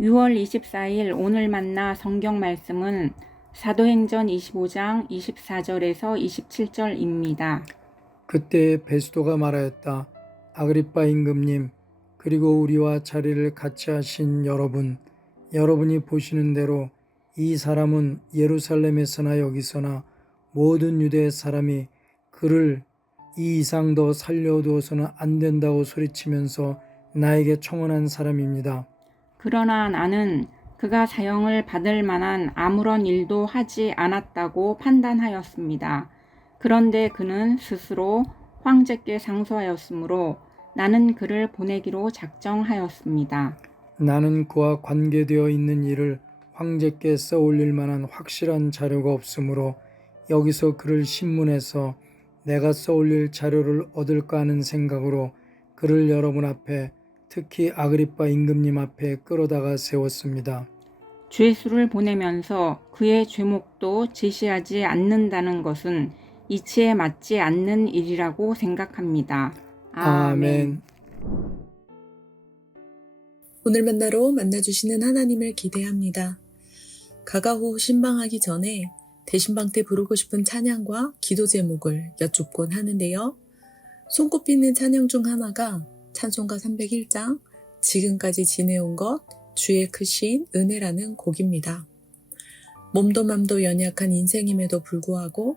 6월 24일 오늘 만나 성경 말씀은 사도행전 25장 24절에서 27절입니다. 그때 베스도가 말하였다. 아그리빠 임금님, 그리고 우리와 자리를 같이 하신 여러분이 보시는 대로 이 사람은 예루살렘에서나 여기서나 모든 유대 사람이 그를 이 이상 더 살려두어서는 안 된다고 소리치면서 나에게 청혼한 사람입니다. 그러나 나는 그가 사형을 받을 만한 아무런 일도 하지 않았다고 판단하였습니다. 그런데 그는 스스로 황제께 상소하였으므로 나는 그를 보내기로 작정하였습니다. 나는 그와 관계되어 있는 일을 황제께 써올릴 만한 확실한 자료가 없으므로 여기서 그를 신문해서 내가 써올릴 자료를 얻을까 하는 생각으로 그를 여러분 앞에, 특히 아그리빠 임금님 앞에 끌어다가 세웠습니다. 죄수를 보내면서 그의 죄목도 제시하지 않는다는 것은 이치에 맞지 않는 일이라고 생각합니다. 아멘. 오늘 만나러 만나주시는 하나님을 기대합니다. 가가호 신방하기 전에 대신방 때 부르고 싶은 찬양과 기도 제목을 여쭙곤 하는데요. 손꼽히는 찬양 중 하나가 찬송가 301장 지금까지 지내온 것 주의 크신 은혜라는 곡입니다. 몸도 맘도 연약한 인생임에도 불구하고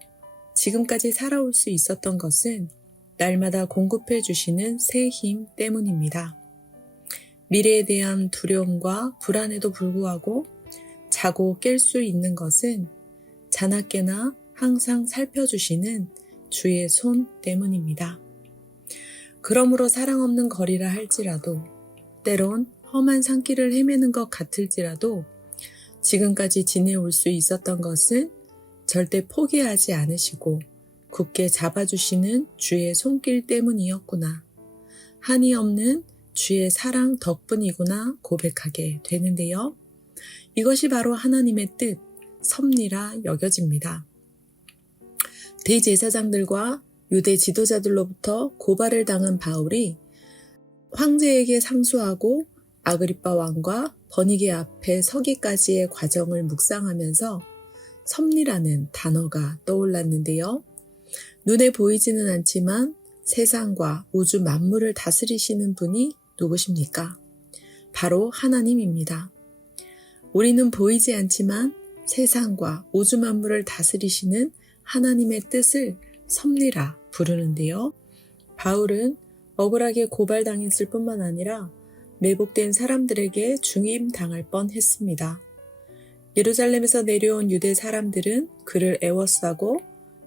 지금까지 살아올 수 있었던 것은 날마다 공급해 주시는 새 힘 때문입니다. 미래에 대한 두려움과 불안에도 불구하고 자고 깰 수 있는 것은 자나깨나 항상 살펴주시는 주의 손 때문입니다. 그러므로 사랑 없는 거리라 할지라도, 때론 험한 산길을 헤매는 것 같을지라도 지금까지 지내올 수 있었던 것은 절대 포기하지 않으시고 굳게 잡아주시는 주의 손길 때문이었구나. 한이 없는 주의 사랑 덕분이구나 고백하게 되는데요. 이것이 바로 하나님의 뜻, 섭리라 여겨집니다. 대제사장들과 유대 지도자들로부터 고발을 당한 바울이 황제에게 상소하고 아그리빠 왕과 버니게 앞에 서기까지의 과정을 묵상하면서 섭리라는 단어가 떠올랐는데요. 눈에 보이지는 않지만 세상과 우주 만물을 다스리시는 분이 누구십니까? 바로 하나님입니다. 우리는 보이지 않지만 세상과 우주 만물을 다스리시는 하나님의 뜻을 섭리라 부르는데요. 바울은 억울하게 고발당했을 뿐만 아니라 매복된 사람들에게 중임당할 뻔했습니다. 예루살렘에서 내려온 유대 사람들은 그를 애워싸고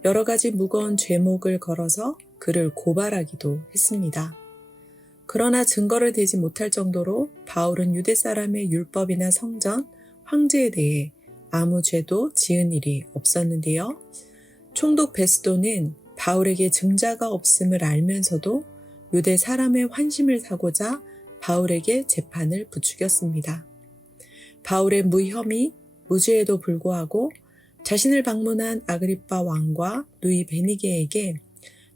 여러 가지 무거운 죄목을 걸어서 그를 고발하기도 했습니다. 그러나 증거를 대지 못할 정도로 바울은 유대 사람의 율법이나 성전, 황제에 대해 아무 죄도 지은 일이 없었는데요. 총독 베스도는 바울에게 증자가 없음을 알면서도 유대 사람의 환심을 사고자 바울에게 재판을 부추겼습니다. 바울의 무혐의, 무죄에도 불구하고 자신을 방문한 아그리빠 왕과 누이 베니게에게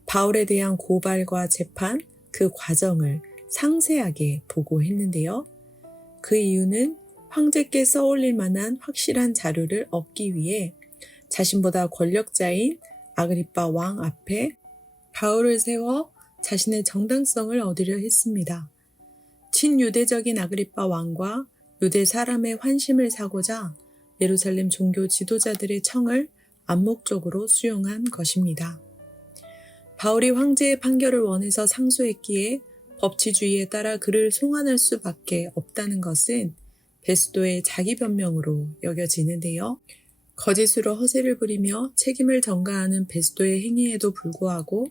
바울에 대한 고발과 재판, 그 과정을 상세하게 보고했는데요. 그 이유는 황제께 써올릴 만한 확실한 자료를 얻기 위해 자신보다 권력자인 아그리빠 왕 앞에 바울을 세워 자신의 정당성을 얻으려 했습니다. 친유대적인 아그리빠 왕과 유대 사람의 환심을 사고자 예루살렘 종교 지도자들의 청을 암묵적으로 수용한 것입니다. 바울이 황제의 판결을 원해서 상소했기에 법치주의에 따라 그를 송환할 수밖에 없다는 것은 베스도의 자기 변명으로 여겨지는데요. 거짓으로 허세를 부리며 책임을 전가하는 베스도의 행위에도 불구하고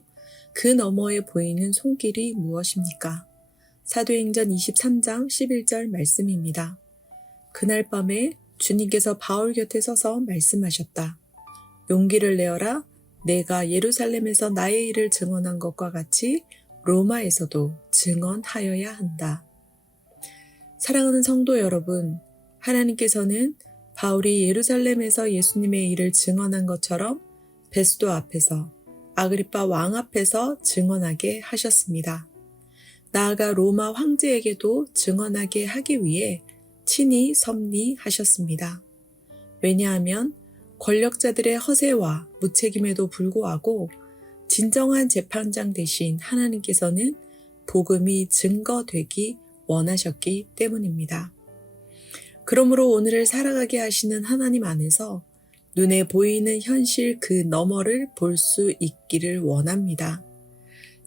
그 너머에 보이는 손길이 무엇입니까? 사도행전 23장 11절 말씀입니다. 그날 밤에 주님께서 바울 곁에 서서 말씀하셨다. 용기를 내어라. 내가 예루살렘에서 나의 일을 증언한 것과 같이 로마에서도 증언하여야 한다. 사랑하는 성도 여러분, 하나님께서는 바울이 예루살렘에서 예수님의 일을 증언한 것처럼 베스도 앞에서, 아그리빠 왕 앞에서 증언하게 하셨습니다. 나아가 로마 황제에게도 증언하게 하기 위해 친히 섭리하셨습니다. 왜냐하면 권력자들의 허세와 무책임에도 불구하고 진정한 재판장 되신 하나님께서는 복음이 증거되기 원하셨기 때문입니다. 그러므로 오늘을 살아가게 하시는 하나님 안에서 눈에 보이는 현실 그 너머를 볼 수 있기를 원합니다.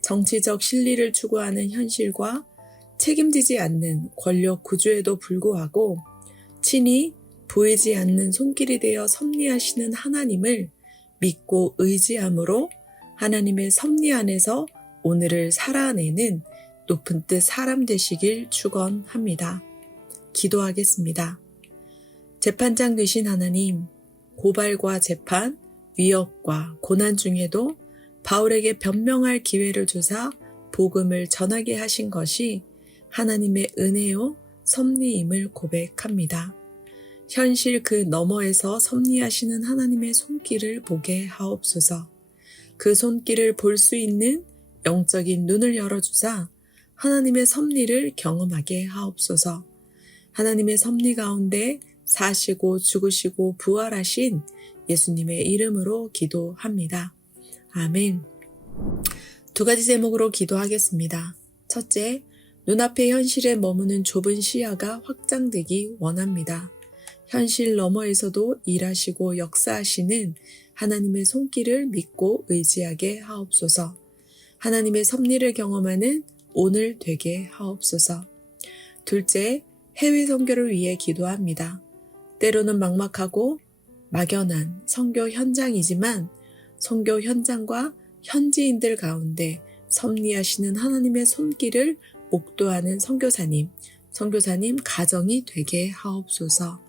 정치적 실리를 추구하는 현실과 책임지지 않는 권력 구조에도 불구하고 친히 보이지 않는 손길이 되어 섭리하시는 하나님을 믿고 의지함으로 하나님의 섭리 안에서 오늘을 살아내는 높은 뜻 사람 되시길 축원합니다. 기도하겠습니다. 재판장 되신 하나님, 고발과 재판, 위협과 고난 중에도 바울에게 변명할 기회를 주사 복음을 전하게 하신 것이 하나님의 은혜요 섭리임을 고백합니다. 현실 그 너머에서 섭리하시는 하나님의 손길을 보게 하옵소서. 그 손길을 볼 수 있는 영적인 눈을 열어주사 하나님의 섭리를 경험하게 하옵소서. 하나님의 섭리 가운데 사시고 죽으시고 부활하신 예수님의 이름으로 기도합니다. 아멘. 두 가지 제목으로 기도하겠습니다. 첫째, 눈앞의 현실에 머무는 좁은 시야가 확장되기 원합니다. 현실 너머에서도 일하시고 역사하시는 하나님의 손길을 믿고 의지하게 하옵소서. 하나님의 섭리를 경험하는 오늘 되게 하옵소서. 둘째, 해외 선교를 위해 기도합니다. 때로는 막막하고 막연한 선교 현장이지만 선교 현장과 현지인들 가운데 섭리하시는 하나님의 손길을 목도하는 선교사님 가정이 되게 하옵소서.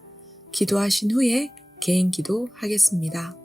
기도하신 후에 개인 기도하겠습니다.